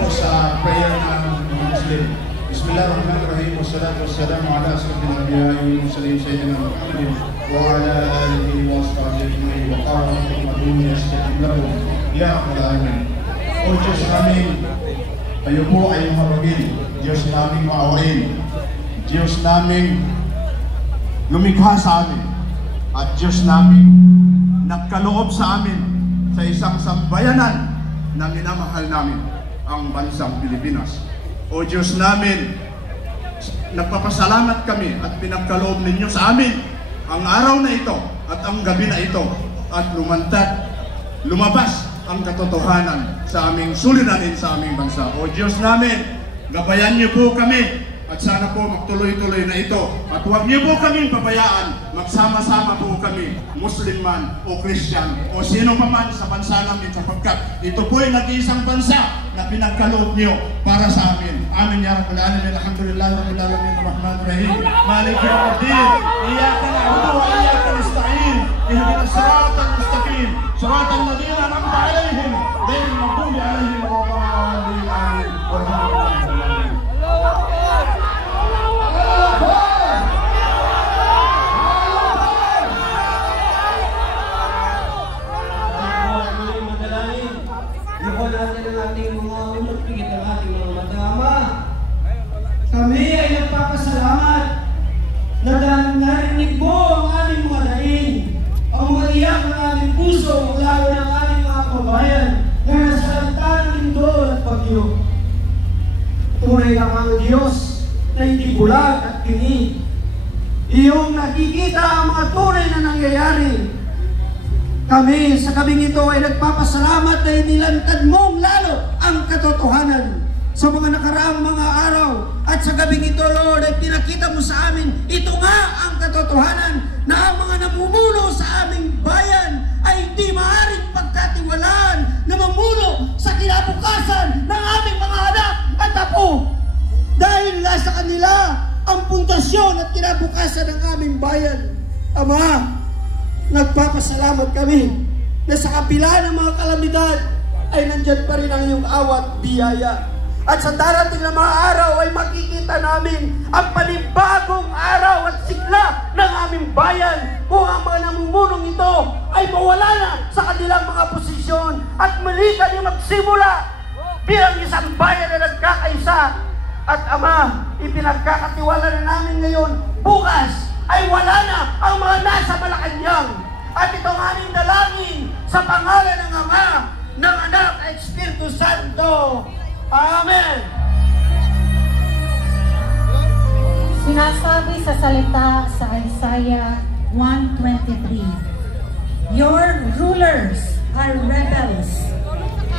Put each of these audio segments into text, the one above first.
po sa prayer ng Muslim. Bismillahirrahmanirrahim. Wassalatu wassalamu ala asyrafil anbiya'i wal mursalin sayyidina Muhammadin wa ala alihi wa sahbihi wa qawmihi yastajib lahum ya rabbal alamin. O Diyos namin, kayo po ay mahabagin. Diyos namin maawain. Diyos namin lumikha sa amin. At Diyos namin nagkaloob sa amin sa isang sambayanan na minamahal namin, ang bansang Pilipinas. O Diyos namin, nagpapasalamat kami at pinagkaloob ninyo sa amin ang araw na ito at ang gabi na ito at lumabas ang katotohanan sa aming suliranin sa aming bansa. O Diyos namin, gabayan niyo po kami at sana po magtuloy-tuloy na ito. At huwag niyo po kaming pabayaan, magsama-sama po kami, Muslim man o Christian o sino pa man sa bansa namin, sapagkat ito po ay nag-iisang bansa na pinagkaloob niyo para sa amin. Amin ya Rabbal Alamin. Alhamdulillah Rabbil Alamin. Ar-Rahmanir Rahim. Maliki yawmiddin. Iyyaka na'budu wa iyyaka nasta'in. Ihdinas siratal mustaqim. Siratal ladzina an'amta 'alaihim ghairil maghdubi 'alaihim waladdallin. Amin. Kami ay nagpapasalamat na narinig mo ang aming mga daing, ang mga iyak ng aming puso, lalo ng aming mga kabayan na nasalanta ng mundo at bagyo. Tunay lang ang Diyos na hindi bulag at kini. Iyong nakikita ang mga tunay na nangyayari. Kami sa gabing ito ay nagpapasalamat na inilantad mong lalo ang katotohanan sa mga nakaraang mga araw. At sa gabing ito, Lord, ay pinakita mo sa amin, ito nga ang katotohanan na ang mga namumuno sa aming bayan ay hindi maaaring pagkatiwalaan na mamuno sa kinabukasan ng aming mga anak at apo. Dahil nasa kanila ang pundasyon at kinabukasan ng aming bayan. Ama, nagpapasalamat kami na sa kapila ng mga kalamidad ay nandyan pa rin ang iyong awat biyaya. At sa darating na mga araw ay makikita namin ang panibagong araw at sigla ng aming bayan kung ang mga namumunong ito ay mawala na sa kanilang mga posisyon at muli kami magsimula bilang isang bayan na nagkakaisa. At Ama, ipinagkakatiwala na namin ngayon, bukas ay wala na ang mga nasa Malacanang. At itong aming dalangin sa pangalan ng Ama, ng Anak at Espiritu Santo. Amen! Sinasabi sa salita sa Isaiah 1:23, your rulers are rebels,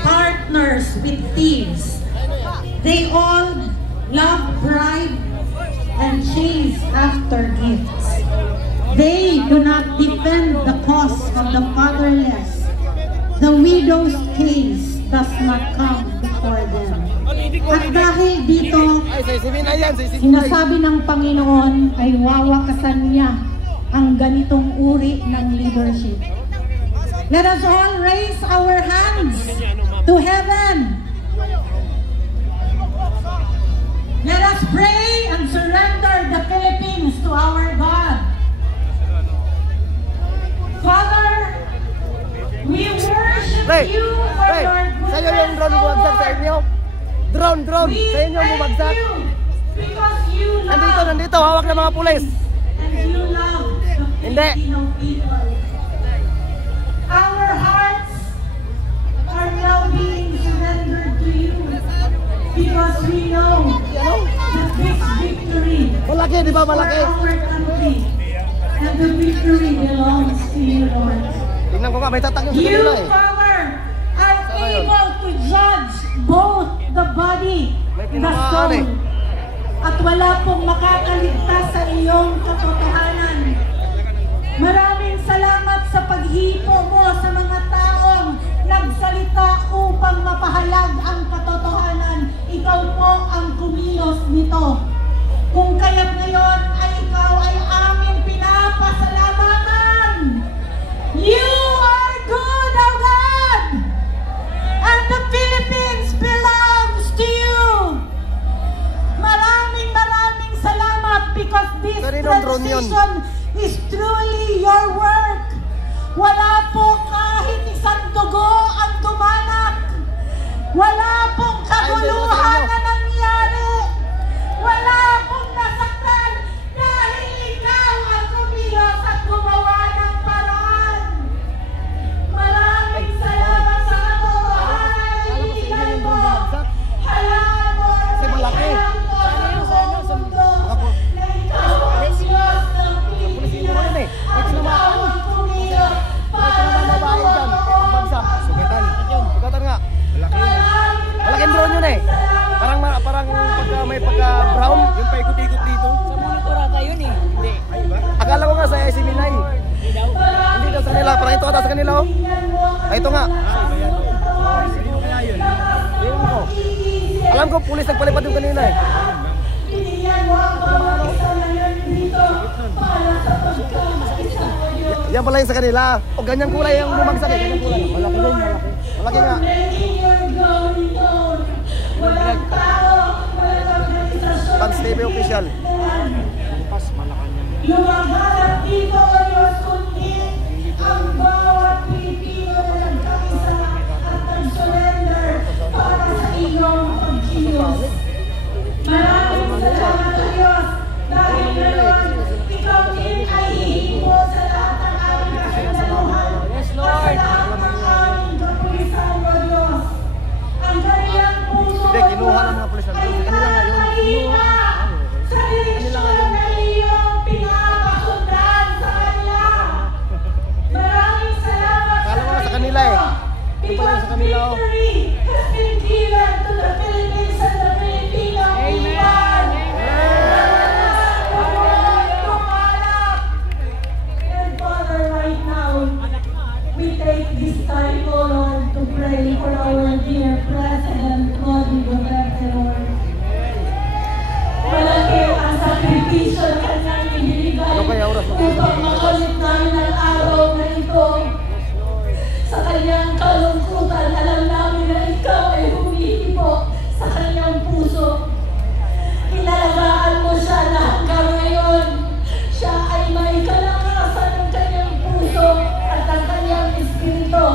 partners with thieves. They all love bribe and chase after gifts. They do not defend the cause of the fatherless. The widow's case does not come before them. At dahil dito, sinasabi ng Panginoon ay wawakasan niya ang ganitong uri ng leadership. Let us all raise our hands to heaven. Let us pray and surrender the Philippines to our God. Father, we worship you for your goodness. Sa'yo yung drone bumagsak sa inyo. Drone, sa inyo bumagsak. Nandito, hawak ng mga pulis. And you love the Filipino people. Our hearts are now being surrendered to you because we know that this victory Malaki, di ba malaki? for our country and the victory belongs to you, Lord. Tingnan ko nga, may tatak yung sa You, kanila eh. Father, are able to judge both the body, the soul, at wala pong makakaligtas sa iyong katotohanan. Maraming salamat sa paghipo mo sa mga taong nagsalita upang mapahalag ang katotohanan. Ikaw po ang kumilos nito. Kung kaya't ngayon ay ikaw ay aming pinapasalamatan. You are good, O God! And the Philippines belongs to Kaninong drone yun? transition is truly your work. Wala po kahit isang dugo ang dumanak. Wala pong kaguluhan na nangyari. Wala pong nasaktan dahil ikaw ang kumilos at gumawa ng paraan. Maraming salamat sa katotohanan na ibigay mo. Hayaan mo na iharap mo sa buong mundo na ikaw ang Diyos ng Pilipinas at ikaw ang kumilos para sa buong mundo. Sugatan nga. Malaking drone yun eh. Parang pagka may pagka-brown. Yung paikot-ikot dito. Sa monitor ata yun eh. Hindi. Ay ba? Akala ko nga sa si Minay. Hindi daw sa kanila. Parang ito ata sa kanila oh. Ay, ito nga. Sino kaya yun? Yun ko. Alam ko, pulis nagpalipad yung kanina eh. Binigyan mo ang bawat isa na yan dito para sa pagkakaisa mo Diyos. Yan pala yung sa kanila. O ganyang kulay yung bumagsak eh. Ganyang kulay. Malaki din, malaki. Malaki nga. Making your going on. Walang tao, walang organisasyon. Pans TV official. Bukas, Malacanang. Lumaganap dito o Diyos kundi ang bawat Pilipino na nagkaisa at nag-surrender para sa iyong pagkilos. Maraming salamat sa Diyos dahil ngayon ikaw din ay hihingo sa lahat ng aming kasundaluhan at sa lahat ng aming kapulisan o Diyos. Ang kanyang puso Hindi, kinuha ng mga pulis ng ay drone. Kanila nga yun. mahina sa direksyon na iyong pinapasundan sa kanila. Maraming salamat Akala ko nga sa kanila eh. Ito pala yung sa kanila oh. victory has been given to the Philippines and the Filipino people. And Father, right now, we take this time, O Lord, to pray for our dear President Rodrigo Duterte, Lord. Malaki ang sakripisyo na kanyang ibinigay Ano kaya oras na upang makulit namin ang araw na ito. Sa kanyang kalungkutan, alam namin na ikaw ay humihipo sa kanyang puso. Inalagaan mo siya na hanggang ngayon. Siya ay may kalakasan ng kanyang puso at ang kanyang espiritu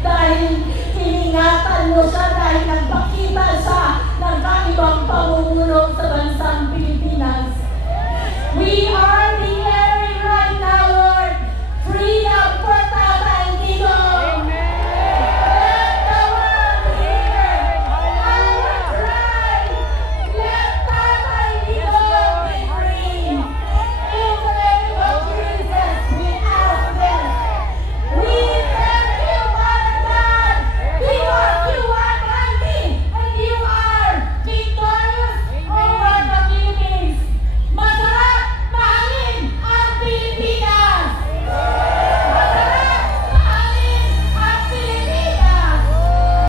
dahil iningatan mo siya dahil nagpakita siya ng kaibang pamumuno sa bansang Pilipinas. We are